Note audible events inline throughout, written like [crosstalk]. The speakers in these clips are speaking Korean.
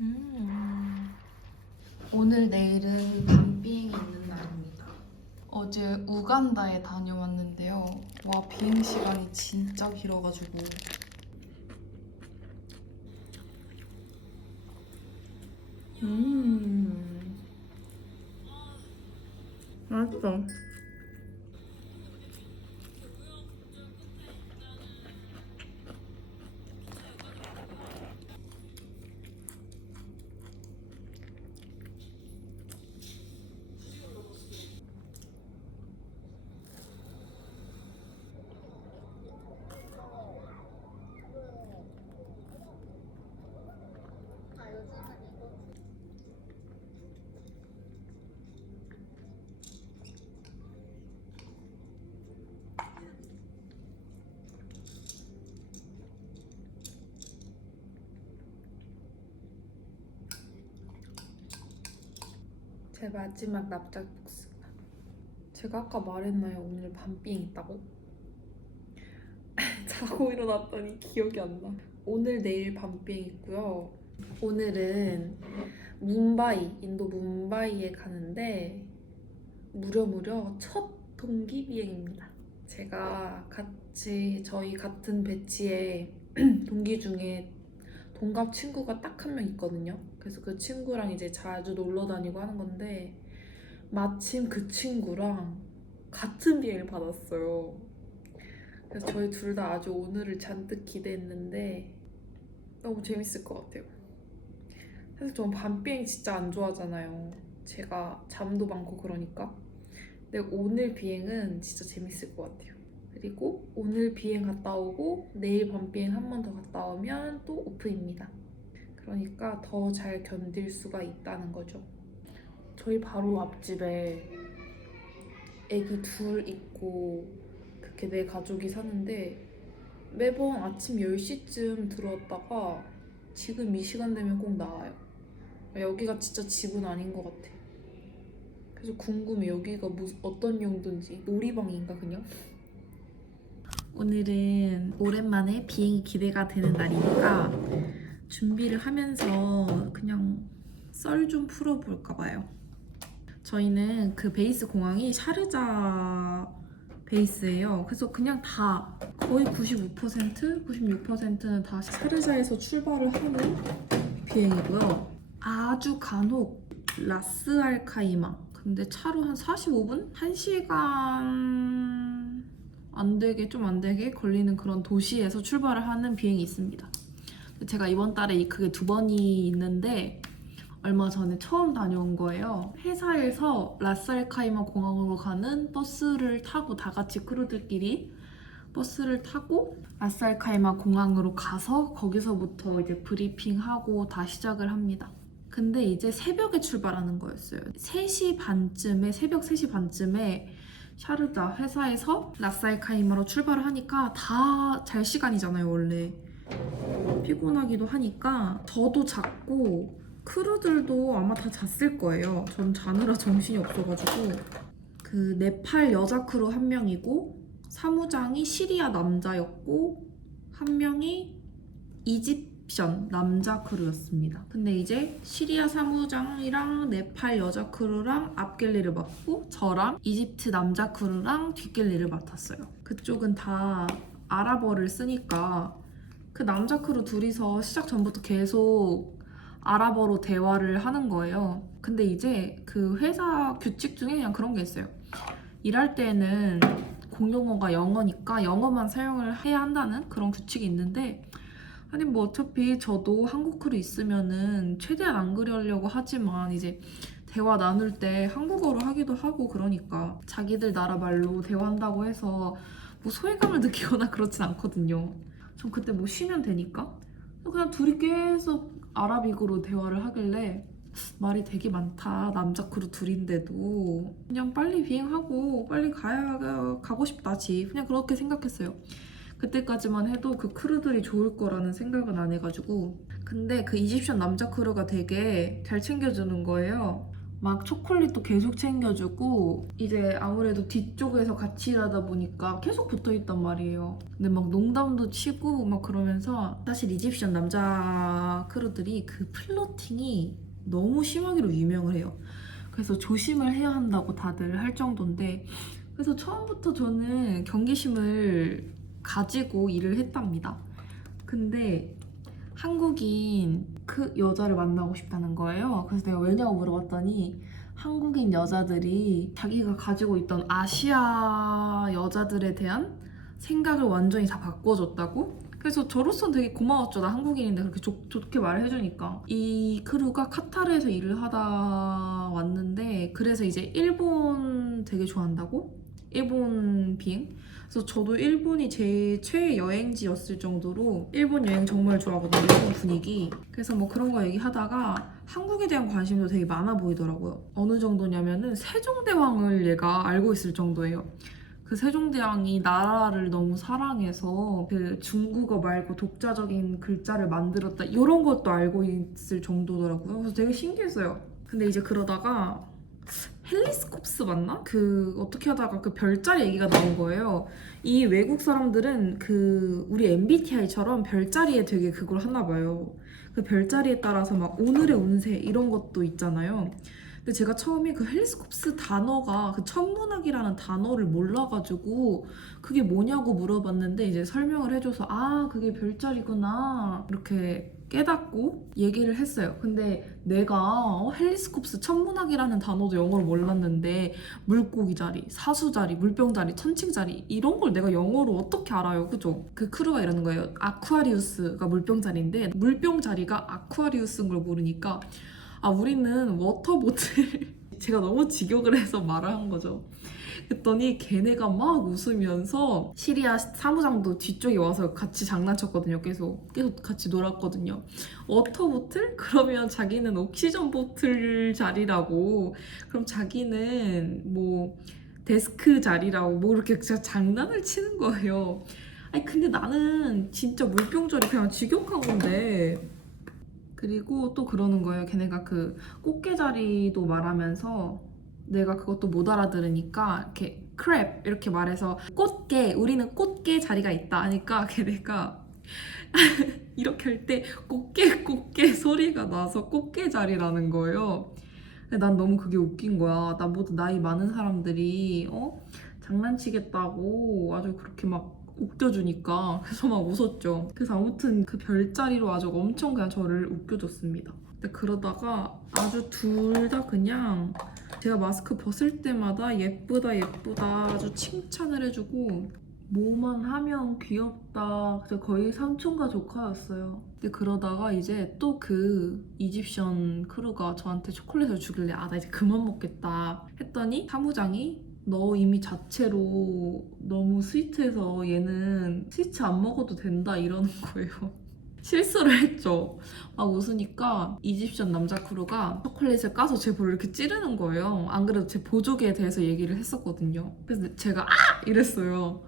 음. 오늘 내일은 밤비행이 있는 날입니다. 어제 우간다에 다녀왔는데요. 와 비행 시간이 진짜 길어가지고 음. 맛있어. 제 마지막 납작 복숭아. 제가 아까 말했나요? 오늘 밤비행 있다고? [laughs] 자고 일어났더니 기억이 안 나. 오늘 내일 밤비행 있고요. 오늘은 뭄바이, 인도 뭄바이에 가는데 무려 무려 첫 동기 비행입니다. 제가 같이 저희 같은 배치에 [clears throat] 동기 중에 동갑 친구가 딱 한 명 있거든요. 그래서 그 친구랑 이제 자주 놀러 다니고 하는 건데 마침 그 친구랑 같은 비행을 받았어요. 그래서 저희 둘 다 아주 오늘을 잔뜩 기대했는데 너무 재밌을 것 같아요. 사실 저는 밤 비행 진짜 안 좋아하잖아요. 제가 잠도 많고 그러니까. 근데 오늘 비행은 진짜 재밌을 것 같아요. 그리고 오늘 비행 갔다 오고 내일 밤 비행 한 번 더 갔다 오면 또 오프입니다. 그러니까 더 잘 견딜 수가 있다는 거죠. 저희 바로 앞집에 애기 둘 있고 그렇게 내 가족이 사는데 매번 아침 10시쯤 들어왔다가 지금 이 시간 되면 꼭 나와요. 여기가 진짜 집은 아닌 것 같아. 그래서 궁금해 여기가 무슨 어떤 용도인지 놀이방인가 그냥? 오늘은 오랜만에 비행이 기대가 되는 날이니까 준비를 하면서 그냥 썰 좀 풀어볼까 봐요. 저희는 그 베이스 공항이 샤르자 베이스예요. 그래서 그냥 다 거의 95%, 96%는 다 샤르자에서 출발을 하는 비행이고요. 아주 간혹 라스 알 카이마. 근데 차로 한 45분? 1시간 안 되게 좀 안 되게 걸리는 그런 도시에서 출발을 하는 비행이 있습니다. 제가 이번 달에 이 그게 두 번이 있는데 얼마 전에 처음 다녀온 거예요. 회사에서 라스알카이마 공항으로 가는 버스를 타고 다 같이 크루들끼리 버스를 타고 라스알카이마 공항으로 가서 거기서부터 이제 브리핑하고 다 시작을 합니다. 근데 이제 새벽에 출발하는 거였어요. 3시 반쯤에 새벽 3시 반쯤에 샤르자 회사에서 라스알카이마로 출발을 하니까 다 잘 시간이잖아요 원래 피곤하기도 하니까 저도 잤고 크루들도 아마 다 잤을 거예요 전 자느라 정신이 없어가지고 그 네팔 여자 크루 한 명이고 사무장이 시리아 남자였고 한 명이 이집션 남자 크루였습니다. 근데 이제 시리아 사무장이랑 네팔 여자 크루랑 앞길리를 맡고 저랑 이집트 남자 크루랑 뒷길리를 맡았어요. 그쪽은 다 아랍어를 쓰니까 그 남자 크루 둘이서 시작 전부터 계속 아랍어로 대화를 하는 거예요. 근데 이제 그 회사 규칙 중에 그냥 그런 게 있어요. 일할 때는 공용어가 영어니까 영어만 사용을 해야 한다는 그런 규칙이 있는데 아니 뭐 어차피 저도 한국 크루 있으면은 최대한 안 그러려고 하지만 이제 대화 나눌 때 한국어로 하기도 하고 그러니까 자기들 나라 말로 대화한다고 해서 뭐 소외감을 [laughs] 느끼거나 그렇진 않거든요. 전 그때 뭐 쉬면 되니까? 그냥 둘이 계속 아랍익으로 대화를 하길래 말이 되게 많다. 남자 크루 둘인데도. 그냥 빨리 비행하고 빨리 가야 가고 싶다 지. 그냥 그렇게 생각했어요. 그때까지만 해도 그 크루들이 좋을 거라는 생각은 안 해가지고. 근데 그 이집션 남자 크루가 되게 잘 챙겨주는 거예요. 막 초콜릿도 계속 챙겨주고 이제 아무래도 뒤쪽에서 같이 일하다 보니까 계속 붙어 있단 말이에요. 근데 막 농담도 치고 막 그러면서 사실 이집션 남자 크루들이 그 플러팅이 너무 심하기로 유명을 해요. 그래서 조심을 해야 한다고 다들 할 정도인데 그래서 처음부터 저는 경계심을 가지고 일을 했답니다. 근데 한국인 그 여자를 만나고 싶다는 거예요. 그래서 내가 왜냐고 물어봤더니 한국인 여자들이 자기가 가지고 있던 아시아 여자들에 대한 생각을 완전히 다 바꿔줬다고? 그래서 저로서는 되게 고마웠죠. 나 한국인인데 그렇게 좋, 좋게 말을 해주니까. 이 크루가 카타르에서 일을 하다 왔는데 그래서 이제 일본 되게 좋아한다고? 일본 비행? 그래서 저도 일본이 제 최애 여행지였을 정도로 일본 여행 정말 좋아하거든요. 일본 분위기. 그래서 뭐 그런 거 얘기하다가 한국에 대한 관심도 되게 많아 보이더라고요. 어느 정도냐면은 세종대왕을 얘가 알고 있을 정도예요. 그 세종대왕이 나라를 너무 사랑해서 그 중국어 말고 독자적인 글자를 만들었다 이런 것도 알고 있을 정도더라고요. 그래서 되게 신기했어요. 근데 이제 그러다가 헬리스콥스 맞나? 그 어떻게 하다가 그 별자리 얘기가 나온 거예요. 이 외국 사람들은 그 우리 MBTI처럼 별자리에 되게 그걸 하나 봐요. 그 별자리에 따라서 막 오늘의 운세 이런 것도 있잖아요. 근데 제가 처음에 그 헬리스콥스 단어가 그 천문학이라는 단어를 몰라가지고 그게 뭐냐고 물어봤는데 이제 설명을 해줘서 아 그게 별자리구나 이렇게 깨닫고 얘기를 했어요. 근데 내가 어, 헬리스콥스 천문학이라는 단어도 영어를 몰랐는데 물고기 자리, 사수 자리, 물병 자리, 천칭 자리 이런 걸 내가 영어로 어떻게 알아요, 그죠? 그 크루가 이러는 거예요. 아쿠아리우스가 물병 자리인데 물병 자리가 아쿠아리우스인 걸 모르니까 아 우리는 워터보틀 제가 너무 직역을 해서 말을 한 거죠. 그랬더니 걔네가 막 웃으면서 시리아 사무장도 뒤쪽에 와서 같이 장난쳤거든요. 계속 계속 같이 놀았거든요. 워터 보틀? 그러면 자기는 옥시전 보틀 자리라고. 그럼 자기는 뭐 데스크 자리라고 뭐 이렇게 진짜 장난을 치는 거예요. 아니 근데 나는 진짜 물병자리 그냥 직역한 건데. 그리고 또 그러는 거예요. 걔네가 그 꽃게 자리도 말하면서 내가 그것도 못 알아들으니까 이렇게 크랩 이렇게 말해서 꽃게 우리는 꽃게 자리가 있다 하니까 [laughs] 걔네가 [laughs] 이렇게 할 때 꽃게 꽃게 소리가 나서 꽃게 자리라는 거예요. 난 너무 그게 웃긴 거야. 나보다 나이 많은 사람들이 어 장난치겠다고 아주 그렇게 막 웃겨주니까 그래서 막 웃었죠. 그래서 아무튼 그 별자리로 아주 엄청 그냥 저를 웃겨줬습니다. 근데 그러다가 아주 둘 다 그냥 제가 마스크 벗을 때마다 예쁘다 예쁘다 아주 칭찬을 해주고 뭐만 하면 귀엽다 그래서 거의 삼촌과 조카였어요 근데 그러다가 이제 또 그 이집션 크루가 저한테 초콜릿을 주길래 아 나 이제 그만 먹겠다 했더니 사무장이 너 이미 자체로 너무 스위트해서 얘는 스위트 안 먹어도 된다 이러는 [laughs] 거예요 실수를 했죠. 막 웃으니까 이집션 남자 크루가 초콜릿을 까서 제 볼을 이렇게 찌르는 거예요. 안 그래도 제 보조개에 대해서 얘기를 했었거든요. 그래서 제가 아! 이랬어요.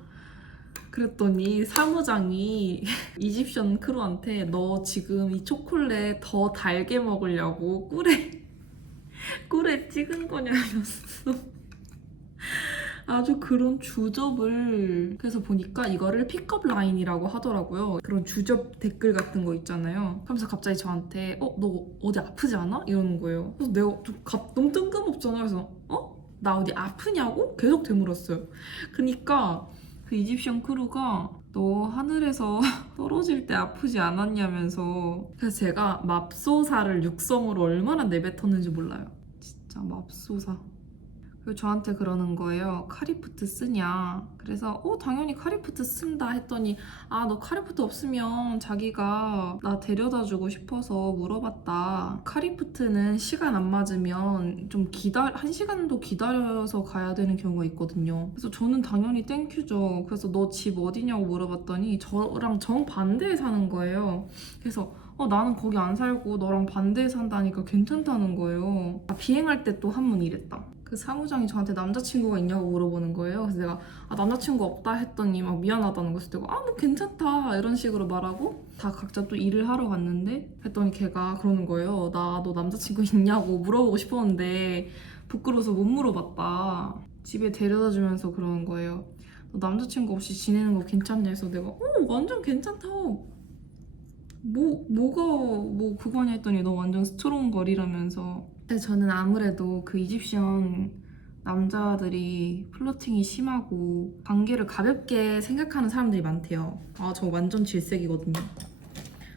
그랬더니 사무장이 [laughs] 이집션 크루한테 너 지금 이 초콜릿 더 달게 먹으려고 꿀에 [laughs] 꿀에 찍은 거냐면서 아주 그런 주접을 그래서 보니까 이거를 픽업 라인이라고 하더라고요. 그런 주접 댓글 같은 거 있잖아요. 그러면서 갑자기 저한테 어 너 어디 아프지 않아? 이러는 거예요. 그래서 내가 좀 갑, 너무 뜬금없잖아. 그래서 어? 나 어디 아프냐고? 계속 되물었어요. 그니까 그 이집션 크루가 너 하늘에서 [laughs] 떨어질 때 아프지 않았냐면서 그래서 제가 맙소사를 육성으로 얼마나 내뱉었는지 몰라요 진짜 맙소사 저한테 그러는 거예요? 카리프트 쓰냐? 그래서 어 당연히 카리프트 쓴다. 했더니 아 너 카리프트 없으면 자기가 나 데려다 주고 싶어서 물어봤다. 카리프트는 시간 안 맞으면 좀 기다 한 시간도 기다려서 가야 되는 경우가 있거든요. 그래서 저는 당연히 땡큐죠. 그래서 너 집 어디냐고 물어봤더니 저랑 정반대에 사는 거예요. 그래서 어 나는 거기 안 살고 너랑 반대에 산다니까 괜찮다는 거예요. 아, 비행할 때 또 한 번 이랬다 그 사무장이 저한테 남자친구가 있냐고 물어보는 거예요. 그래서 내가 아 남자친구 없다 했더니 막 미안하다는 거였을 때가 아뭐 괜찮다 이런 식으로 말하고 다 각자 또 일을 하러 갔는데 했더니 걔가 그러는 거예요. 나 너 남자친구 있냐고 물어보고 싶었는데 부끄러워서 못 물어봤다. 집에 데려다 주면서 그러는 거예요. 너 남자친구 없이 지내는 거 괜찮냐? 해서 내가 어 완전 괜찮다. 뭐 뭐가 뭐 그거냐? 했더니 너 완전 스트롱 걸이라면서 근데 저는 아무래도 그 이집션 남자들이 플러팅이 심하고 관계를 가볍게 생각하는 사람들이 많대요. 아, 저 완전 질색이거든요.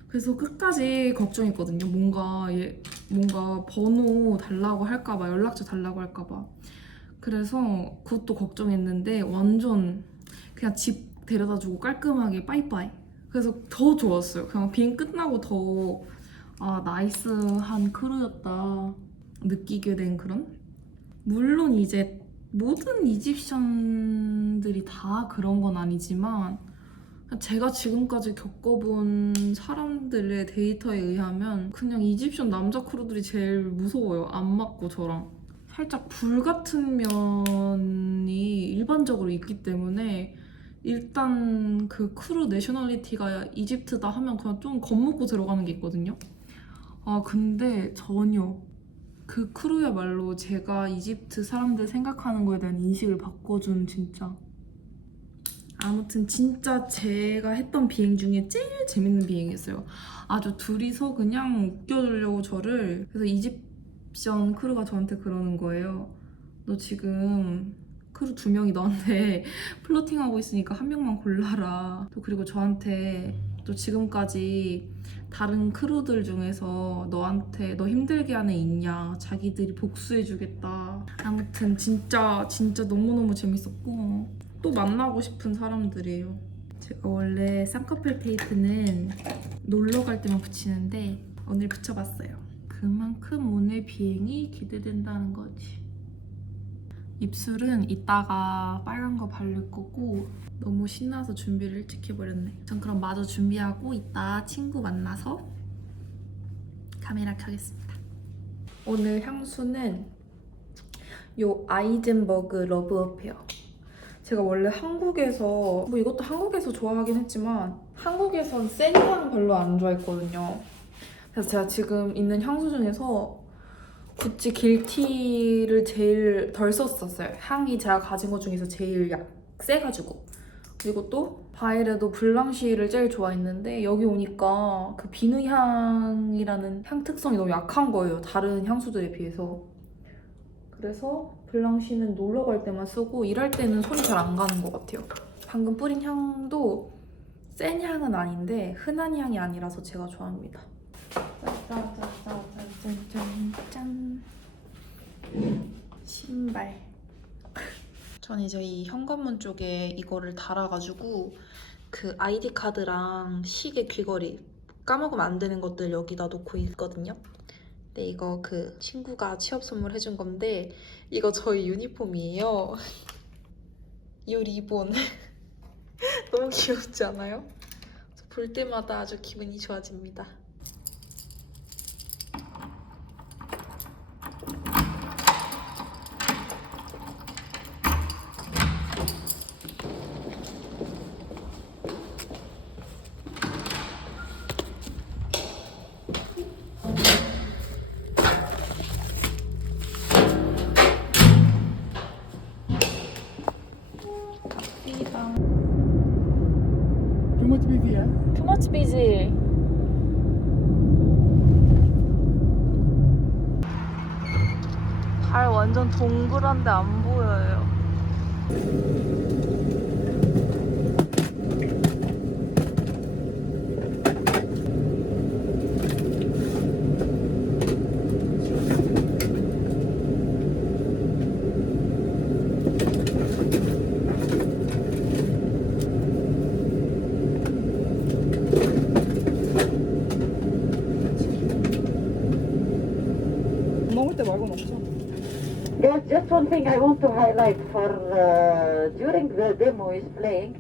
그래서 끝까지 걱정했거든요. 뭔가 얘, 뭔가 번호 달라고 할까봐, 연락처 달라고 할까봐. 그래서 그것도 걱정했는데 완전 그냥 집 데려다 주고 깔끔하게 빠이빠이. 그래서 더 좋았어요. 그냥 비행 끝나고 더 아, 나이스한 크루였다. 느끼게 된 그런? 물론 이제 모든 이집션들이 다 그런 건 아니지만 제가 지금까지 겪어본 사람들의 데이터에 의하면 그냥 이집션 남자 크루들이 제일 무서워요. 안 맞고 저랑. 살짝 불 같은 면이 일반적으로 있기 때문에 일단 그 크루 내셔널리티가 이집트다 하면 그냥 좀 겁먹고 들어가는 게 있거든요. 아 근데 전혀 그 크루야말로 제가 이집트 사람들 생각하는 거에 대한 인식을 바꿔준 진짜. 아무튼 진짜 제가 했던 비행 중에 제일 재밌는 비행이었어요. 아주 둘이서 그냥 웃겨주려고 저를. 그래서 이집션 크루가 저한테 그러는 거예요 너 지금 크루 두 명이 너한테 플러팅하고 있으니까 한 명만 골라라. 또 그리고 저한테 또 지금까지 다른 크루들 중에서 너한테 너 힘들게 하는 애 있냐? 자기들이 복수해주겠다. 아무튼 진짜 진짜 너무너무 재밌었고 또 만나고 싶은 사람들이에요. 제가 원래 쌍꺼풀 테이프는 놀러 갈 때만 붙이는데 오늘 붙여봤어요. 그만큼 오늘 비행이 기대된다는 거지 입술은 이따가 빨간 거 바를 거고 너무 신나서 준비를 일찍 해버렸네. 전 그럼 마저 준비하고 이따 친구 만나서 카메라 켜겠습니다. 오늘 향수는 요 아이젠버그 러브어페어. 제가 원래 한국에서 뭐 이것도 한국에서 좋아하긴 했지만 한국에선 센 향 별로 안 좋아했거든요. 그래서 제가 지금 있는 향수 중에서 구찌 길티를 제일 덜 썼었어요. 향이 제가 가진 것 중에서 제일 약 세가지고. 그리고 또 바이레도 블랑시를 제일 좋아했는데 여기 오니까 그 비누 향이라는 향 특성이 너무 약한 거예요. 다른 향수들에 비해서. 그래서 블랑시는 놀러 갈 때만 쓰고 일할 때는 손이 잘 안 가는 것 같아요. 방금 뿌린 향도 센 향은 아닌데 흔한 향이 아니라서 제가 좋아합니다. 짠짠짠 짠짠 짠 신발 전 이제 이 현관문 쪽에 이거를 달아가지고 그 아이디 카드랑 시계 귀걸이 까먹으면 안 되는 것들 여기다 놓고 있거든요. 근데 이거 그 친구가 취업 선물 해준 건데 이거 저희 유니폼이에요. [laughs] 이 리본 [laughs] 너무 귀엽지 않아요? 볼 때마다 아주 기분이 좋아집니다. Too much busy, yeah? Too much busy. 발 완전 동그란데 안 보여요. 먹자. There's just one thing I want to highlight for uh, during the demo is playing.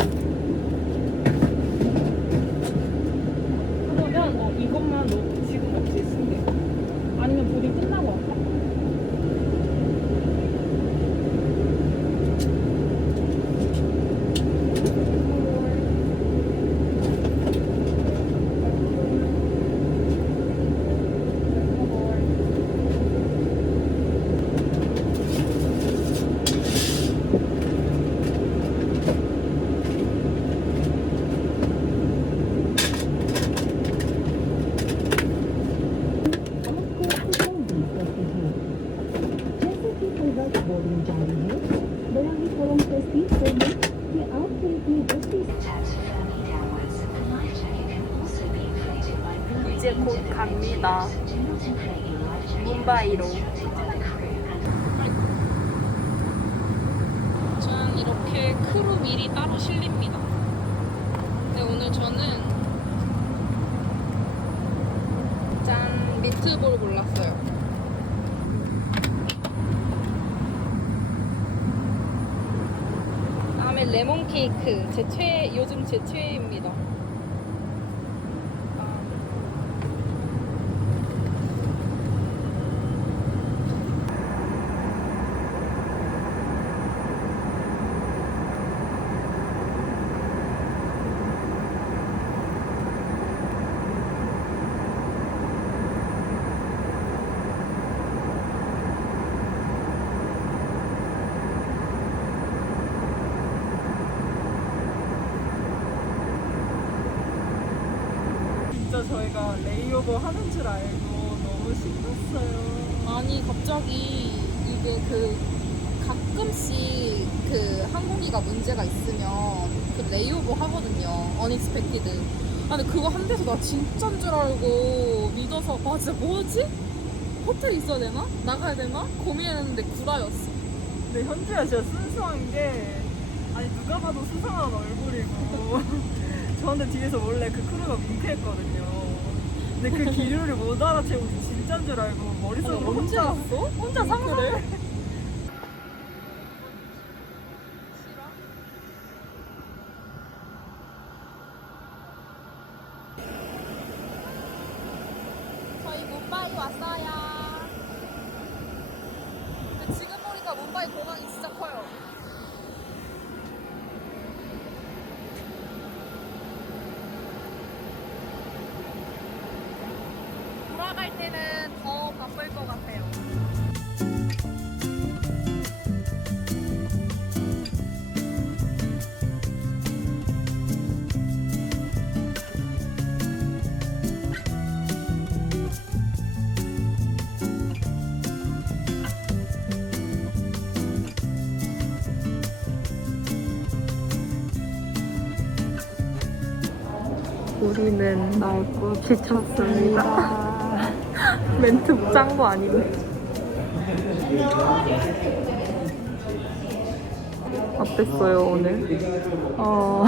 그러면 어, 이것만 너 지금 없이 쓴대. 아니면 보딩 끝나고 할까? 레몬 케이크 제 최애 요즘 제 최애입니다. 저희가 레이오버 하는 줄 알고 너무 신났어요. 아니 갑자기 이게 그 가끔씩 그 항공기가 문제가 있으면 그 레이오버 하거든요. 어니스펙티드. 아 근데 그거 한 대서 나 진짜인 줄 알고 믿어서 아 진짜 뭐지? 호텔 있어야 되나? 나가야 되나? 고민했는데 구라였어. 근데 현지가 진짜 순수한 게 아니 누가 봐도 수상한 얼굴이고 [laughs] 저한테 뒤에서 원래 그 크루가 민폐했거든요. 근데 그 기류를 못 알아채고 진짜인 줄 알고 머릿속으로 언제 혼자 왔어? 혼자 상상을 저희 뭄바이 왔어요. 근데 지금 보니까 뭄바이 공항이 진짜 커요. 우리는 날고 지쳤습니다. 멘트 짠거 아닌데. 어땠어요 오늘? 어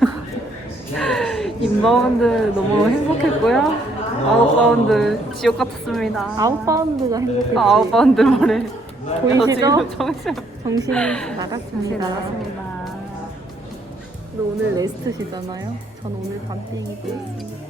[laughs] 인바운드 너무 행복했고요. 아웃바운드 지옥 같았습니다. 아웃바운드가 행복해. 아, 아웃바운드 뭐래? 보이시죠? 정신. 정신이 나갔습니다. 나갔습니다. 오늘 레스트시잖아요. 전 오늘 밤 비행기 있습니다.